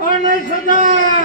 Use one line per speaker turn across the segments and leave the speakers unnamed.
અને સદા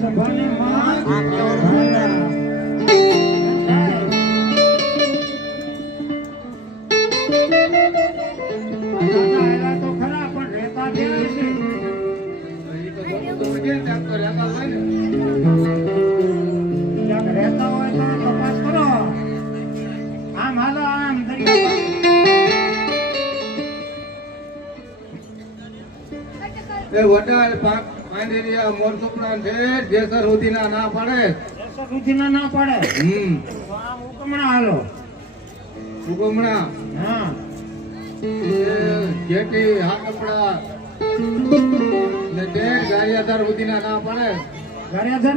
સભાને માં
They were not back ના પડે. જેસર સુધીના ના
ના પડે.
ગારિયાધાર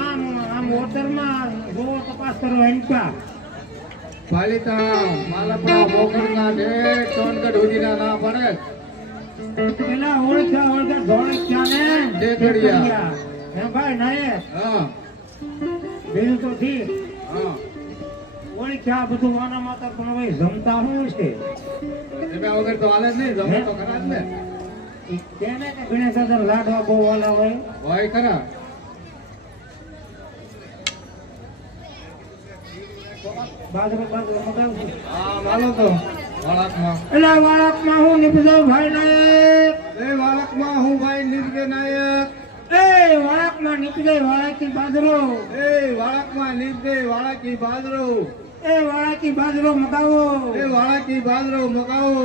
આમ આમ ઓટરમાં જો તપાસ કરો એનકા
પાલિતા માલપડા મોકરના ઠેર સુધીના ના પડે.
પેલા ઓળખ્યા ઓળખ્યા ધોળખ્યા ને?
દેખડિયા.
હે ભાઈ નાયક
હા.
બીજું તો ઠીક.
હા.
ઓળખ્યા બધું વાના માતા પણ હવે જમતા શું છે.
એના વગર તો હાલે જ નહીં જમે તો ખરા જ ને.
ઈ કે ગણેશ દાદા લાડવા બહુ વાલા હોય?
હોય ખરા.
બાજરો બાજરો મગાવું
હા માલો તો.
એટલે વાળકમાં હું નીપજો ભાઈ નાયક.
એ વાળકમાં હું ભાઈ નિર્ગે નાયક.
એ વાળકમાં નીપજે વાળકી બાજરો
એ વાળકમાં નિર્ગે વાળકી બાજરો
એ વાળકી બાજરો મગાવો.
એ વાળકી બાજરો મગાવો.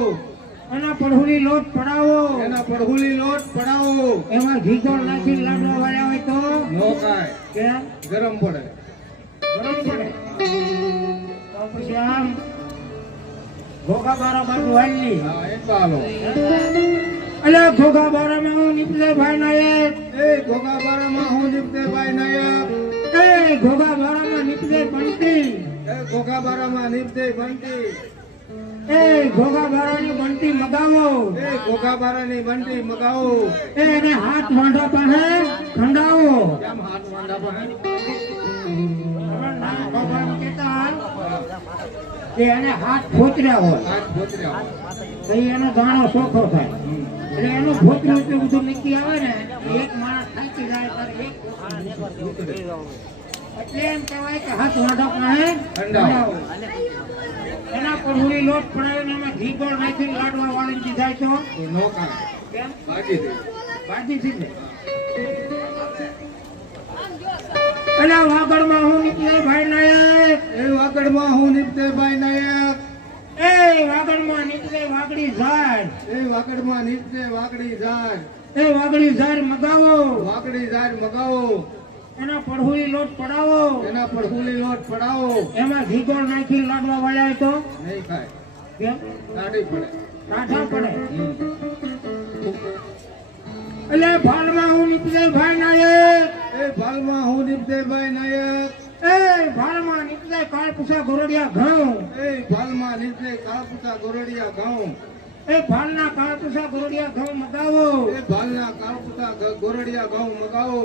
એના પડહુલી લોટ પડાવો.
એના પડહુલી લોટ પડાવો.
એમાં ઘી નાખી લાડવા વાળ્યા હોય તો?
નો ખાય.
કેમ?
ગરમ પડે.
ગરમ પડે. તો પછી આમ ઘોઘા બારા બાજુ વાળી
હા એ
અલે ઘોઘા બારામાં હું નીપજે ભાઈ નાયક.
એ ગોગાબારામાં હું નિપતે ભાઈ નાયક.
એ ઘોઘા બારામાં નીપજે બંટી.
એ ગોગાબારામાં નિપતે બંટી.
એ ઘોઘા બારાની બંટી મગાવો.
એ ગોગાબારાની બંટી મગાવો.
એ એને હાથ વાંઢા પાસે ખંડાવો.
કેમ હાથ વાંડા પણ
કે એને હાથ ફોતર્યા હોય. તો એનો દાણો ચોખ્ખો થાય. એટલે એનું ભોતરું એટલું બધું નીકળી આવે ને એક માણસ થાકી જાય ત્યારે એક એટલે એમ કહેવાય કે હાથ
ખંડાવો.
ખંડાવો. એના પર હુડી લોટ પડાવીને એમાં ઘી ગોળ નાખીને લાડવા વાળીને દીધા છો
તો દે.
બાજી થઈ જાય એટલે વાગડમાં હું નીકળે ભાઈ નાયક.
એ વાગડમાં હું નિપતે ભાઈ નાયક.
એ વાગડમાં નીકળે વાગડી ઝાડ.
એ વાગડમાં નીકળે વાગડી ઝાડ.
એ વાગડી ઝાડ મગાવો.
વાગડી ઝાડ મગાવો.
એના પડહુલી લોટ પડાવો.
એના પડહુલી લોટ પડાવો.
એમાં ઘીગોળ નાખી લાડવા વળાય તો?
નહીં ખાય.
કેમ?
કાઢી પડે.
કાઢા પડે. એટલે ભાલમાં હું નીકળે ભાઈ નાયક.
એ ભાલમાં હું નીપજયભાઈ ભાઈ નાયક.
એ ભાલમાં નીકળે કાળ પૂછા ગોરડિયા ઘઉં.
એ ભાલમાં નીપજય કાળપુસા ગોરડિયા ઘઉં.
એ ભાલના કાળ પૂછા ગોરડિયા ઘઉં મગાવો.
એ ભાલના કાળપુતા ગોરડિયા ઘઉં મગાવો.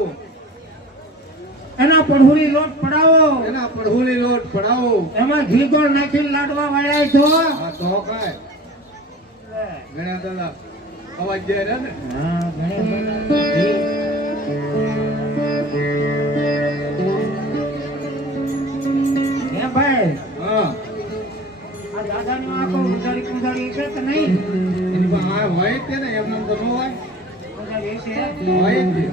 એના પડહુલી લોટ પડાવો.
એના પડહુલી લોટ પડાવો.
એમાં ઘી ગોળ નાખીને લાડવા વાળાય તો
આ તો કાય ગણ્યા દાદા અવાજ જે રહે ને?
હા ઘણી. ભાઈ?
હા.
આ દાદાની આંખો ઉધારી નહીં?
એની પાસે આ હોય તે ને એમને તો ન હોય. હોય તે.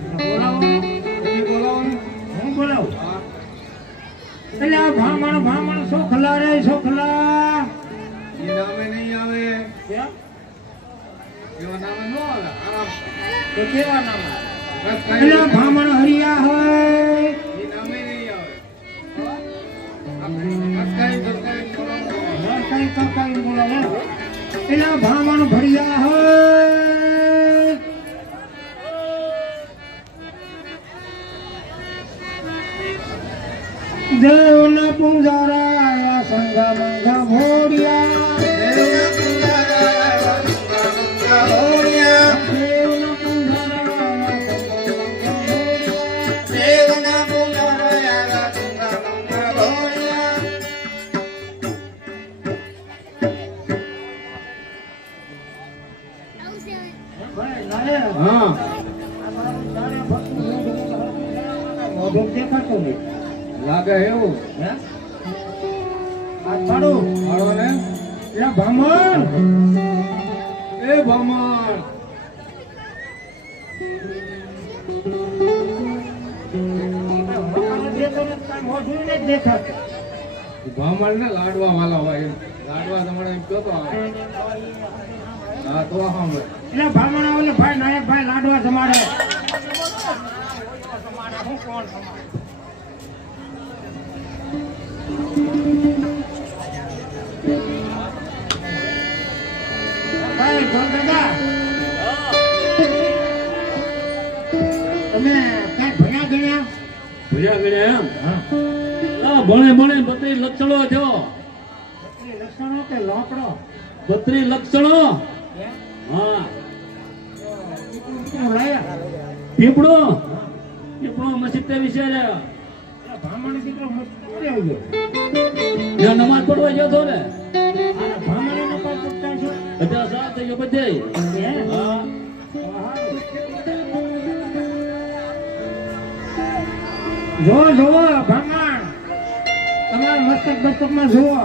ને.
ભમણ
એ
ભમણ ભમણ
ને લાડવા વાલા હોય લાડવા તમારે એમ કહો તો આવે. હા તો સાંભળે
એટલે ને ભાઈ નાયક ભાઈ લાડવા જમાડે ગોળ
ભૂલ્યા ગણ્યા? એમ?
હા.
ભણે ભણે બત્રી લક્ષણો છો
લસણો કે લોકડો?
બત્રી લક્ષણો? હા. પીપળો પીપળો? મસ્જિદ વિશે રે.
અલા, દીકરો મસ્ત ક્યારે આવ્યો?
જ્યાં નમાજ પડવા ગયો તો ને? બધા સાથ થઈ ગયો બધે
જો જો ભામણ તમારા મસ્તક જુઓ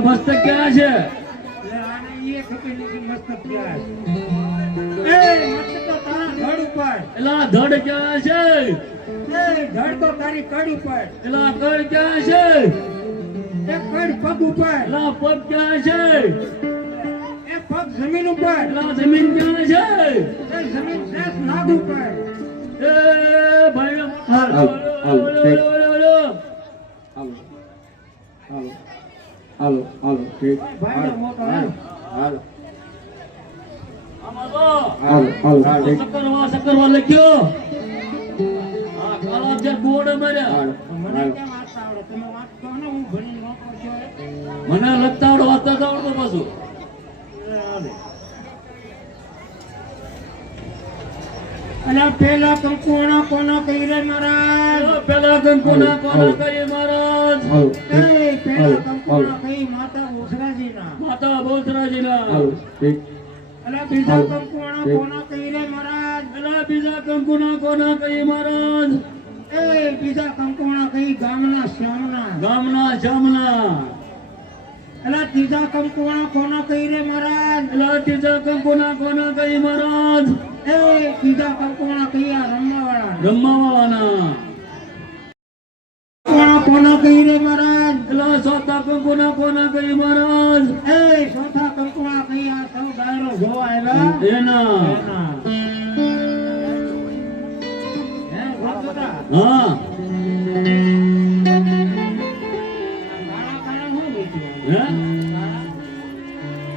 મસ્તક ક્યાં છે
એટલે આને એ ખબર નથી મસ્તક ક્યાં છે.
એલા ધડ ક્યાં છે
ધડ તો તારી કડ ઉપર
એલા કડ ક્યાં છે
પગ ઉપર
એલા પગ ક્યાં છે
જમીન ઉપર.
જમીન ક્યાં છે?
જમીન ઉપર.
એ ભાઈ.
હાલો. હાલો
હાલો
હાલો. હાલો હાલો
લખ્યો. આ જે બોર્ડ માર્યા.
મને કેમ આવડે તમે વાંચતો ને હું ભણીને નોકર
મને લખતા આવડો વાંચતા તો પાછું.
પેલા કંકુણા કોના કહી રે મહારાજ
પેલા કંકુના કોના કરી મહારાજ?
એ પેલા કંકુણા કહી માતા ઉસરાજીના
માતા બહુચરાજીના
ના ઠીક
અલા બીજા. કંકુણા. કોના કહી રે મહારાજ?
પેલા બીજા કંકુના કોના કરી મહારાજ?
એ બીજા કંકુણા કહી ગામના શ્યામના?
ગામના જામના
અલા ત્રીજા કંકુણા કોના કહી રે મહારાજ?
પેલા ત્રીજા કંકુણા કોના કહી મહારાજ?
એ ત્રીજા કંકુણા કહી આ રમવાવાળા
રમવાવાળાના
કંકુણા કોના કહી રે મહારાજ?
પેલા ચોથા કંકુના કોના કરી મહારાજ?
એ ચોથા કંકુણા કહી સૌ ડાયરો જોવા આવ્યા.
એના.
એના.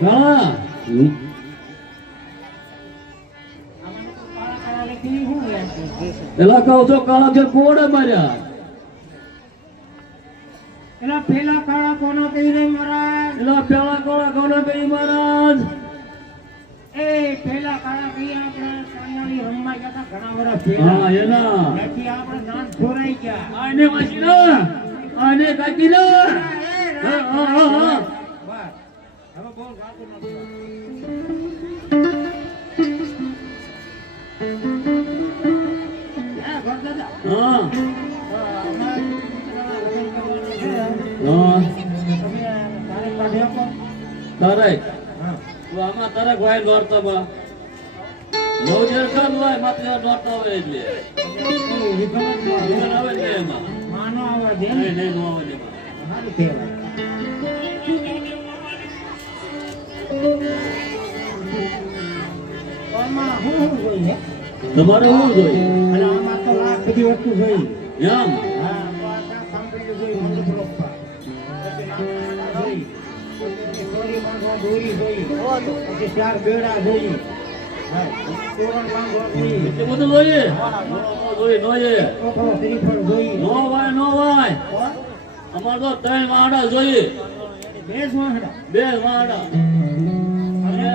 હા. કે
કહો છો કાળા કે બોર્ડ માર્યા
એલા પેલા કાળા કોનો કહી રે મહારાજ
એલા પેલા કાળા કોનો કરી મહારાજ
એ પેલા કાળા કહી આપણે સામાની રમવા ગયા હતા ઘણા વર્ષ
હા એના
ત્યાંથી આપણે નાન છોરાઈ ગયા
આને વાસી ના આને કાકી ના હા હા હા.
હવે બોલ ગાતો નથી. હે, ગોરદાદા.
હા
હા, અમારે લગ્ન કરવાનું છે.
હા
તમે તારીખ કાઢી આપો.
તારે તું આમાં તારે ભાઈ નોરતા બા નવ હજાર હોય માત્ર નોરતા એટલે
આવે.
એમાં
માનો
નહીં નહીં નો
જોઈએ?
તમારે શું જોઈએ
બધી વસ્તુ જોઈ
એમ અમારે તો ત્રણ વાડા જોઈએ.
બે જ. વાહડા.
બે વાડા અને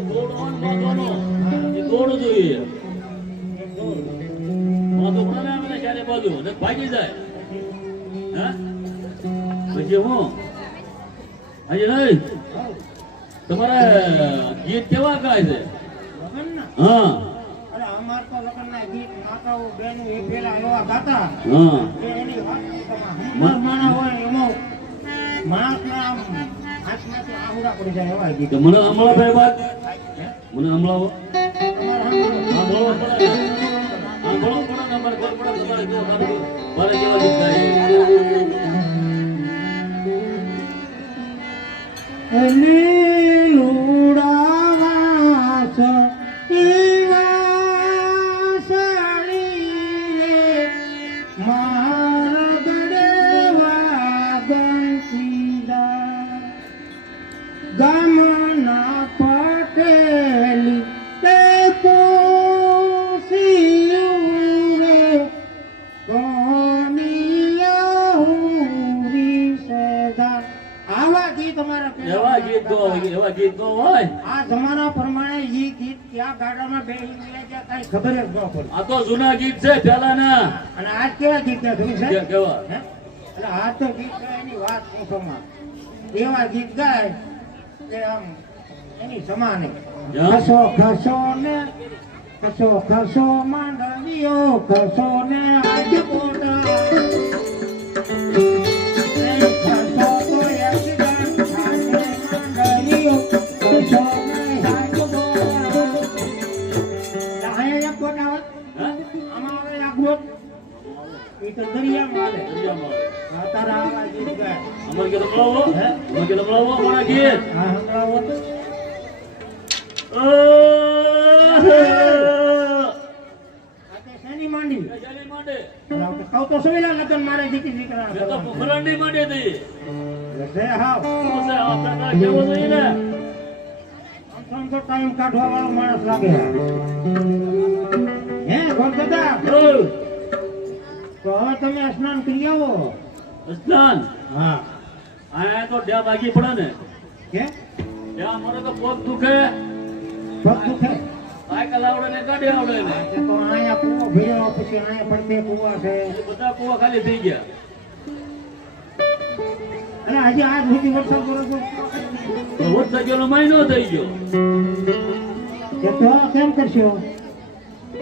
તોડવાનું બાંધવાનું. તોડ જોઈએ
એક દોર.
માથું ભણે આપણે ચારે બાજુ અને ભાગી જાય. હે? પછી હું? હજી નહીં તમારે ગીત કેવા ગાય છે? હા.
અમાર તો લગ્નના ગીત માતાઓ બહેનો એ પેલા એવા ગાતા.
હા.
એની માણા હોય એમાં. માણસ આમ
મને હમણાં ભાઈ વાત મને હમણાં
તમારે
ગીત છે પેલાના
અને આ કેવા ગીત ના તમે સાહેબ?
કેવા
હે? એટલે આ તો ગીત ગાય એની વાત પૂછોમાં એવા ગીત ગાય કે આમ એની સમાને. ખસો ખસો ને ખસો ખસો માંડવીઓ ખસો ને આજ બોટા એ તો દરિયામાં આવે
દરિયામાં.
આ તારા આવા ગીત ગાય
અમારે કે સંભળાવો
હે?
અમારે ગીત
હા સંભળાવો તો. ટાઈમ કાઢવા વાળો માણસ લાગે. હે
ઓ,
તો હવે તમે સ્નાન કરી આવો.
સ્નાન?
હા.
આયા તો ડ્યા ભાગી પડે ને.
કે?
ડ્યા મને તો પગ દુખે.
પગ દુખે?
સાયકલ આવડે ને ગાડી આવડે ને.
તો આયા કૂવો ભર્યો પછી આયા પણ બે કુવા છે.
બધા કુવા ખાલી થઈ ગયા.
અરે આજે આજ સુધી વરસાદ કરો
તો વરસાદ ગયો મહિનો થઈ ગયો.
તો કેમ કરશો?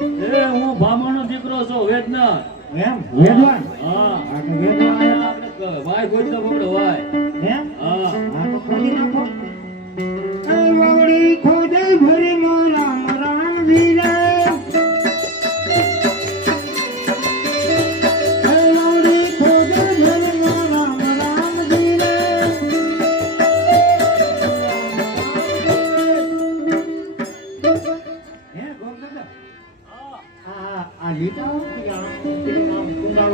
એ હું ભામણનો દીકરો છું વેદના
એમ? વેદવાન?
હા.
આ તો વેદવાન.
આપણે વાય ગોતતો પકડો વાય.
એમ?
હા.
આ તો ખોદી નાખો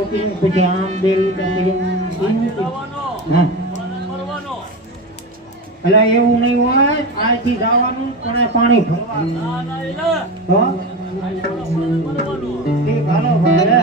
પછી આમ
જવાનો
હા એટલે એવું નહીં હોય, આથી જવાનું, પણ પાણી ભરવાનું. તો? એ ભાલો ભરે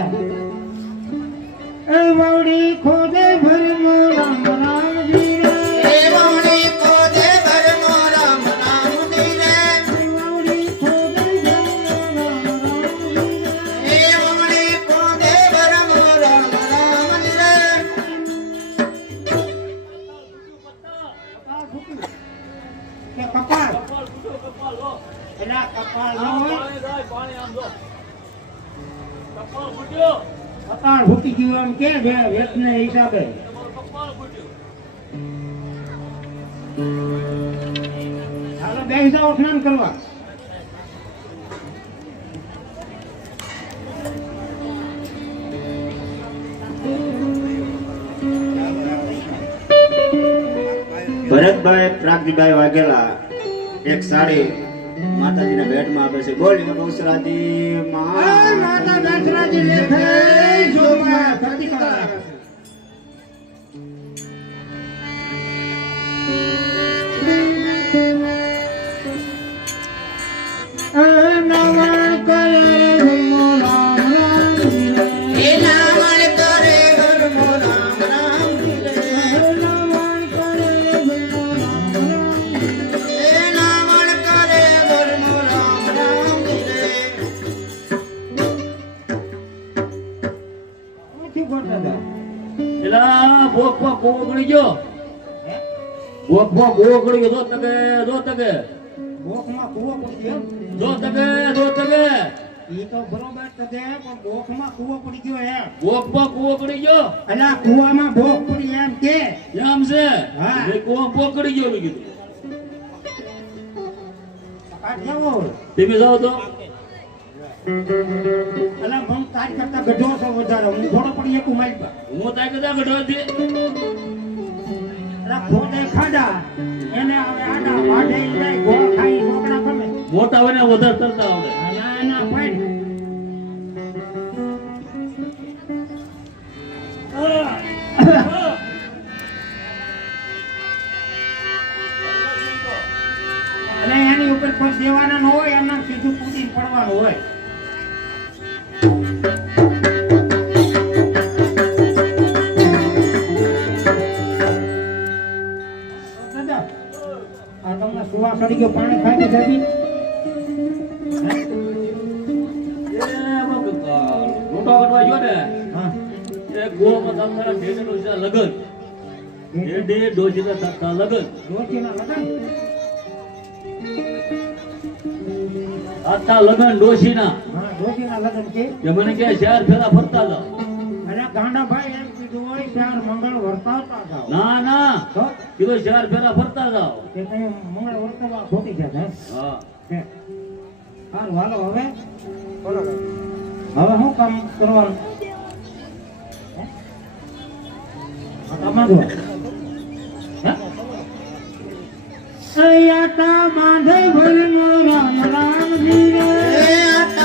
આ કપાળ ન હોય.
પાણી આમ જો. કપાળ ફૂટ્યો.
કપાળ ફૂટી ગયું એમ કે બે વેતને હિસાબે.
કપાળ ફૂટ્યું.
ચાલો બેસી જાઓ સ્નાન કરવા.
ભરતભાઈ પ્રાગજીભાઈ વાઘેલા એક સાડી માતાજીના ભેટમાં આપે છે. બોલી બહુસરાજી
આ માતા દશરાજી લેખે જોમાં પ્રતિકાર
કૂવો
પડી ગયો એમ.
ભોગ ભોગ કૂવો પડી ગયો?
એટલે આ કૂવામાં ભોગ પડી એમ કે.
એમ છે?
હા.
એ કૂવો ભોગ પડી ગયો કીધું.
આ
જાઓ તો.
અલા હું તારી કરતા ગઢો છો વધારે. હું થોડો પડી એકું મારી પા
હું તાય કદા બેઠો હતી
અલા ખોદે ખાડા. એને હવે આડા વાઢે જાય ગોળ ખાઈ ઢોકળા ગમે
મોટા હોય ને વધારે તરતા આવડે.
ના ના પાડ પણ દેવાના ન હોય એમના સીધું કૂદી પડવાનું હોય. સુવા સડી પાણી ખાઈ જતી
એ ગોળમાં કામ કરે ભેગેલો છે ડોજીના લગન.
ડોજીના લગન?
આતા લગન ડોશીના.
ડોશીના લગન છે.
એ મને કે શહેર ફેરા ફરતા જાઓ.
અને ગાંડાભાઈ એમ કીધું હોય શહેર મંગળ વર્તાવતા જાઓ.
ના ના. કીધું શહેર ફેરા ફરતા જાઓ.
કે કઈ મંગળ વર્તાવવા ખોટી છે
હા.
સારું હાલો હવે. હવે શું કામ કરવાનું? હે? આ કામમાં જો. હે? અહીંયા તા બાંધે ભરમો રામ રામજી રે.
એ